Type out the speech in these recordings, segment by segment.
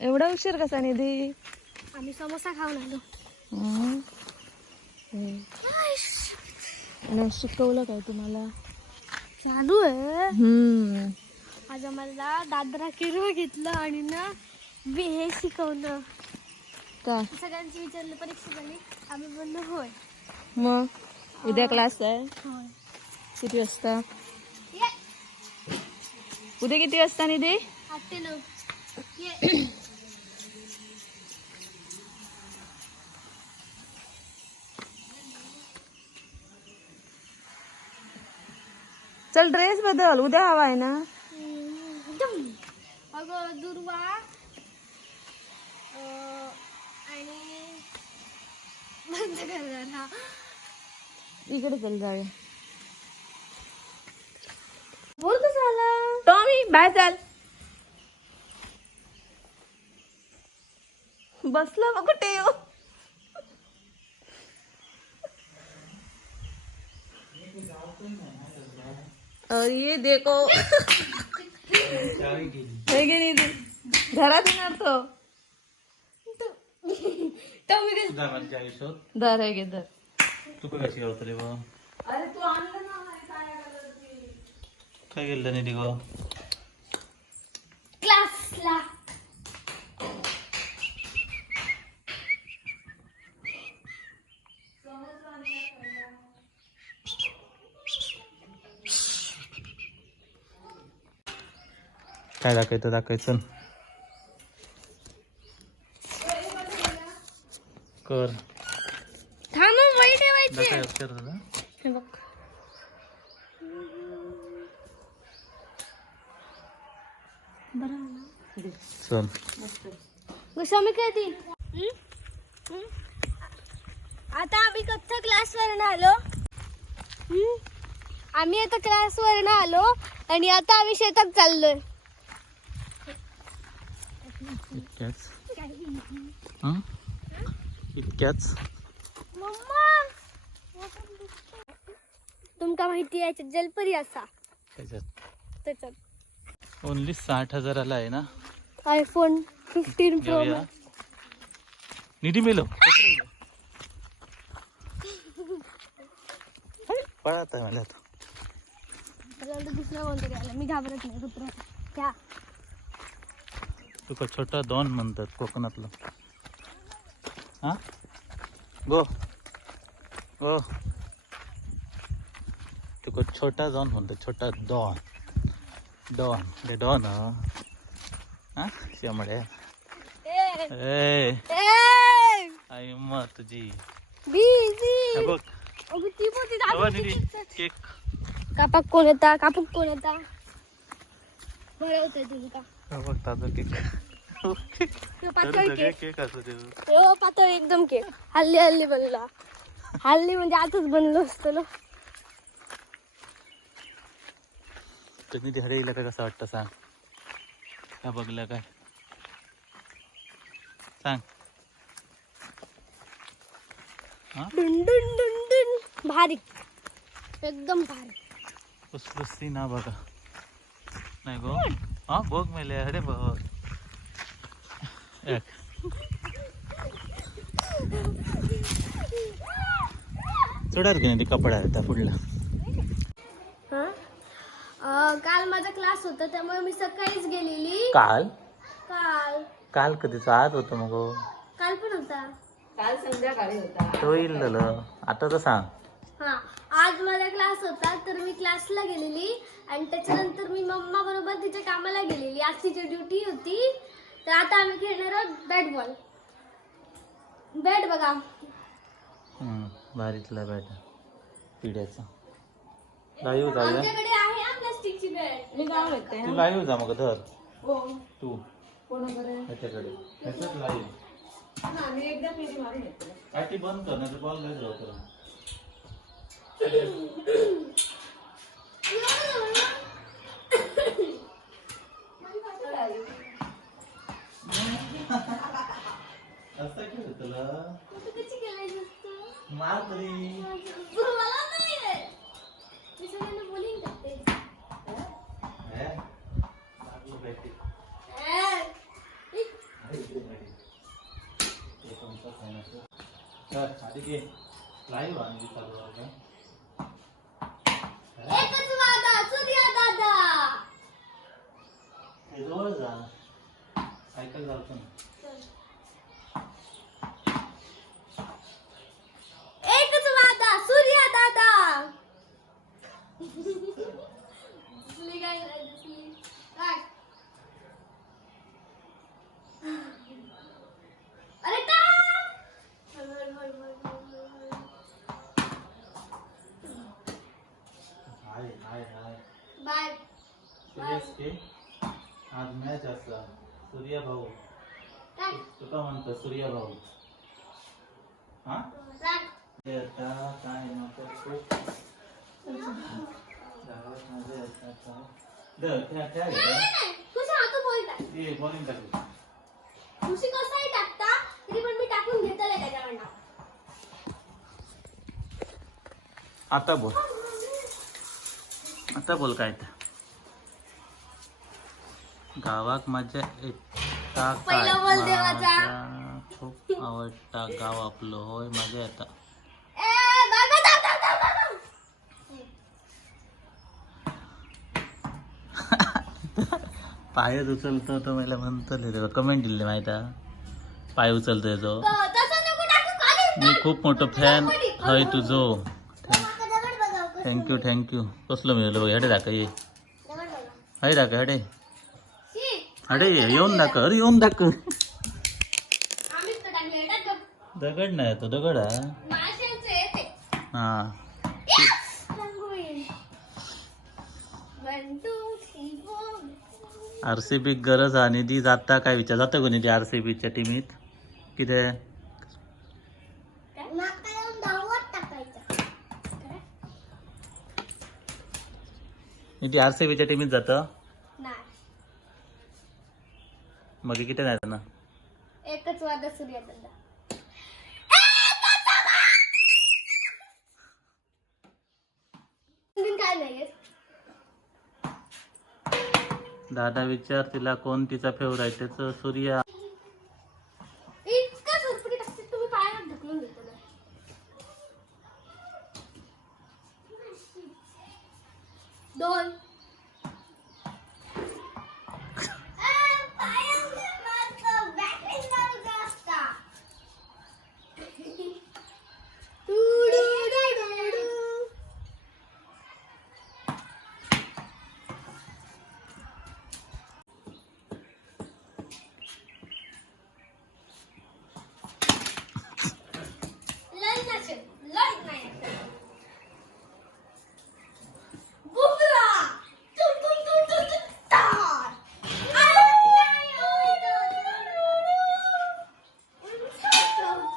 एवढा उशीर कसा निधी? आम्ही समोसा खाऊन आलो. हम्म. हम्म. आणि शिकवलं काय तुम्हाला? चालू आहे. हम्म. आज आम्हाला दादरा किरवा घेतलं आणि ना बी हे शिकवलं. का सगळ्यांची विचारलं परीक्षा झाली? आम्ही बोललो होय. मग? उद्या क्लास आहे? होय. किती वाजता? ये. उद्या किती वाजता निधी? आठ ते नऊ ये. चल ड्रेस बदल. उद्या हवा आहे ना? अगं दुर्वा. बंद हा इकडे चल जाऊया बोल कसं आला टॉमी बाय चाल। बसलो मग कुठे येऊ और ये देखो। हे. घरात येणार तो। दर आहे घे दर. तू काय कशी बा? अरे तू आणलं ना. काय गेलं नाही गो क्लासला. काय दाखवायचं दाखवायचं कर. थांब वही ठेवायची हे बघ. चल. आता आम्ही कथ्थक क्लासवरून आलो. हम्म? आम्ही आता क्लासवरून आलो आणि आता आम्ही शेतात चाललोय इतक्याच हं? इतक्याच तुमका माहिती आहे जलपरी असा. त्याच्यात. त्याच्यात. ओनली साठ हजाराला आहे ना? आयफोन फिफ्टीन प्रो घेऊया. निधी मेलो. पळत आहे मला आता. दुसरा कोणतरी आला. मी घाबरत नाही कुत्रा तुका छोटा दोन म्हणतात कोकणातलं. हा? गो गो तुका छोटा जॉन म्हणतात छोटा डॉन डॉन ते डॉन हा। शेमडे ए आई मग तुझी हे। बघ केक। कापाक कोण येता कापूक कोण येता बरं होतंय तुमका हे बघ ताजा केक। पातळ केक केक असं ते. हो पातळ एकदम केक हल्ली हल्ली बनला. हल्ली म्हणजे आताच बनलो असतो ना. तुम्ही ते हडे का कसं वाटतं सांग? का बघलं काय? सांग. हा? डुन डुन डुन डुन. भारी. एकदम भारी. खुसखुसी ना बघा. नाही गो. हा बघ मेले अरे बघ. एक. सोडार की नाही ते कपडा आहे त्या पुढला? हा? काल माझा क्लास होता त्यामुळे मी सकाळीच गेलेली. काल? काल. काल कधीच आज होतं मग. काल पण होता. काल संध्याकाळी होता. तो येईल झालं. आता तर सांग. हा आज माझा क्लास होता तर मी क्लासला गेलेली. आणि त्याच्यानंतर मी मम्मा बरोबर तिच्या कामाला गेलेली. आज तिची ड्युटी होती. तर आता आम्ही खेळणार आहोत बॅट बॉल बॅट बघा. भारीतला बॅट पिढ्याचा. लाईव्ह जाऊया आमच्याकडे आहे हा प्लास्टिकची बॅट. मी गाव येते. तू लाईव्ह जा मग धर. हो. तू. कोणाकडे? ह्याच्याकडे. ह्याच्यात लाईव्ह हा मी एकदा फेरी मारून येते काय ती बंद कर नाही बॉल नाही जाऊ असं खेळ तुला तू कशी खेळायचं असतं? मार तरी मला नाही येत. मी सगळ्यांना बोलीन टाकते हे? मारलं पाहिजे. ए, अरे इकडे पाहिजे. ते तुमचं खाण्याचं. चल, आधी घे. Live आणली चालू आहे? एकच वादा सूर्या दादा? हे जवळ जा. सायकल चालतो ना एकच वादा सूर्या दादा दुसरी काय करायचं दुसरी? टाक. अरे टाक. हळू, हळू, हळू, हळू, हळू, हळू. हाय हाय हाय बाय सिरियस की आज मॅच असा सूर्या भाऊ. तुका म्हणतो सूर्या भाऊ हा? आता काय नको खूप बॉलिंग टाकू. खुशी टाकता? तरी पण मी टाकून त्याच्याकडनं. आता बोल. आता बोल काय गावाक मजा येता काय पहिला बोल देवाचा. माझा खूप आवडता गाव आपलं होय मजा येता ए बाबा थांब, थांब, थांब, थांब, थांब. पायच उचलतो तो मला म्हणतो कमेंट दिले माहिती आहे? पाय उचलतोय तो ग- तसं नको टाकू, खाली मी. खूप मोठं फॅन हय तुझो दगड थँक्यू थँक्यू कसलो मिळलो बघ हेडे दाखव ये. हय दाखव हेडे अरे येऊन दाखव अरे येऊन दाखव. दगड नाही तो दगड हा हा. आर सी बीक गरज आणि ती जाता काय विचार? जाता कोणी ती आर सी बीच्या टीमीत? किती? ती आर सी बीच्या टीमीत जातं नाही. मग किती नाही ना. एकच वादा सूर्या दादा काय नाही येत. दादा विचार तिला कोण तिचा फेवराईट त्याचं सूर्या. इतकं सुरपटी टाकते तुम्ही पायावर ढकलून ना. दोन लई नसेल, लई नाही असेल. बुमरा! टुम, टुम, टुम, टुम, टुम, टार!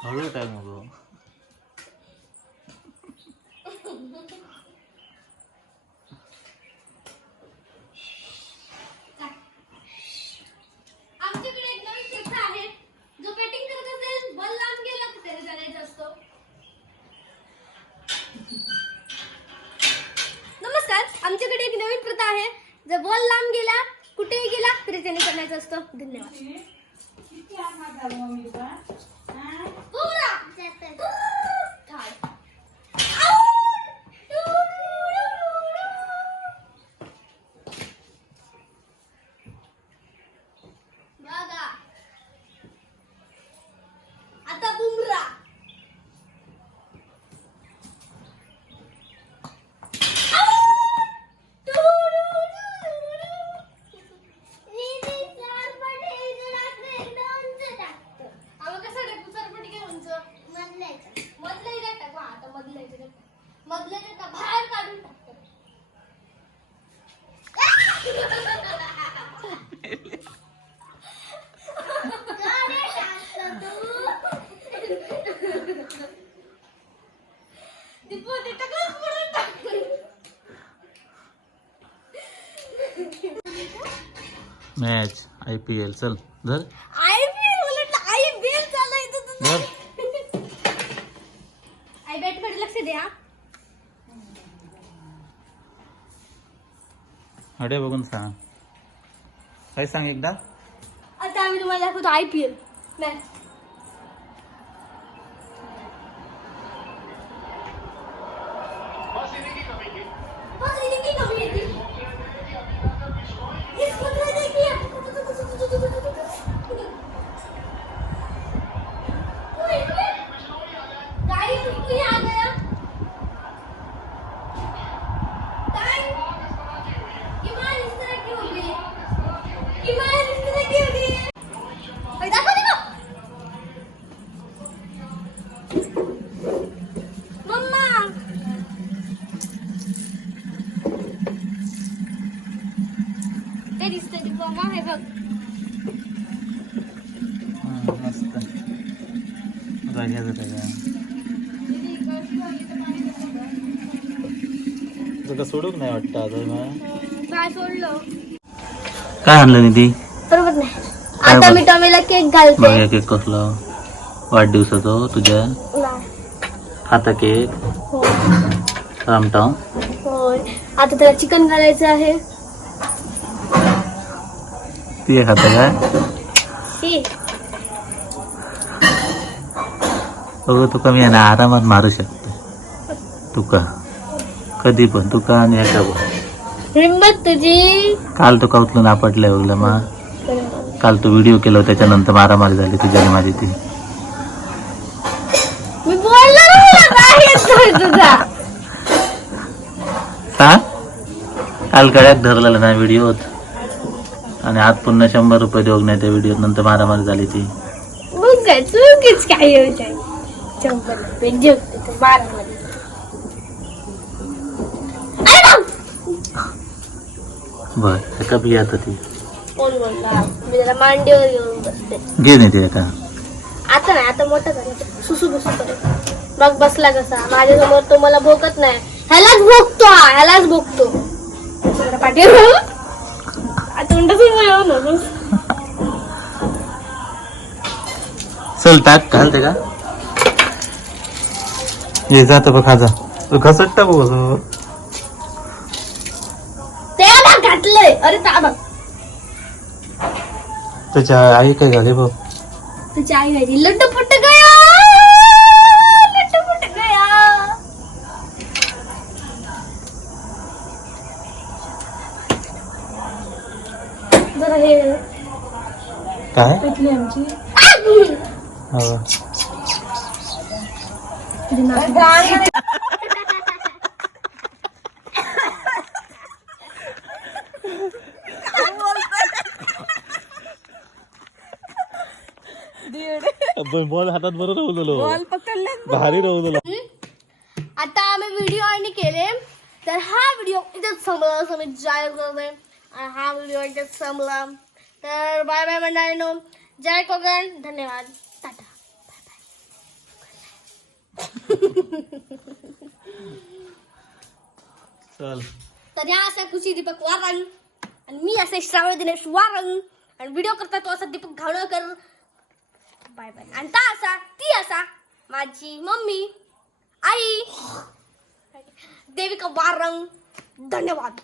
हळू काय मग आमच्याकडे एक नवीन प्रथा आहे जो बॅटिंग करत असेल बॉल लांब गेला की त्याने जाण्याचा असतो नमस्कार आमच्याकडे एक नवीन प्रथा आहे जर बॉल लांब गेला कुठेही गेला तरी त्याने करण्याचा धन्यवाद पुरा! ठार. बघा आता बुमरा मधल्याच्या बाहेर काढून मॅच आय पी एल चल धर. I P L I P L चालायचं धर आई बॅटकडे लक्ष द्या हडे बघून सांग. काय सांग एकदा. आता आम्ही तुम्हाला दाखवतो आय पी एल. मॅच ते बघ मस्त तुला सोडूक नाही वाटतं आता मला काय सोडलं. काय आणलं निधी? बरोबर नाही. काय आता? मी टॉमीला केक घालते. केक कसला? वाढदिवसाचा हो तुझ्या? नाही. आता केक? हो रामटाव? होय. आता त्याला चिकन घालायचं आहे. ती एक खाता काय? शी. बघू तुका मी यांना आरामात मारू शकतो. तुका कधी पण तुका आणि एका पण हिंमत तुझी. काल तुका उचलून आपटलंय बघलं मा. काल तू व्हिडिओ केला त्याच्यानंतर मारामारी झाली तुझ्या आणि माझी ती. मी बोललो ना तुला काय येतोय तुझा? सांग काल गळ्यात धरलेला ना व्हिडिओत आणि आज पुन्हा शंभर रुपये देऊ नाही त्या व्हिडिओत नंतर मारामारी झाली ती. मग काय चुकीच काय होत शंभर रुपये! बर एका बी आता ती. कोण बोलला? मी त्याला मांडीवर घेऊन बसते. घे नाही ते एका आता नाही आता मोठं करायचं सुसू बुसू करे मग बसला कसा? माझ्यासमोर तो मला भोकत नाही. ह्यालाच भोगतो ह्यालाच भोगतो जरा चल टाक. घालते का? ये जातो बघ खाजा तू घसट टाक अरे ता बघ. त्याच्या आई काय झाली बघ. तुझी आई गया लड्डू काय आमची। हो. पण बॉल हातात बरोबर रवलेलो बॉल भारी रवलेलो आता आम्ही व्हिडिओ आणि केले. तर हा व्हिडिओ इथेच संपला. असं मी जाहीर करते हा व्हिडिओ इथेच संपला. तर बाय बाय मंडळीनो. जय कोकण. धन्यवाद. टाटा. चल. तर या असा खुशी दीपक वारंग आणि मी असे श्रावण दिनेश वारंग आणि व्हिडिओ करता तो असा दीपक घावणकर बाय बाय. आणि ता असा ती असा माझी मम्मी आई देविका वारंग धन्यवाद.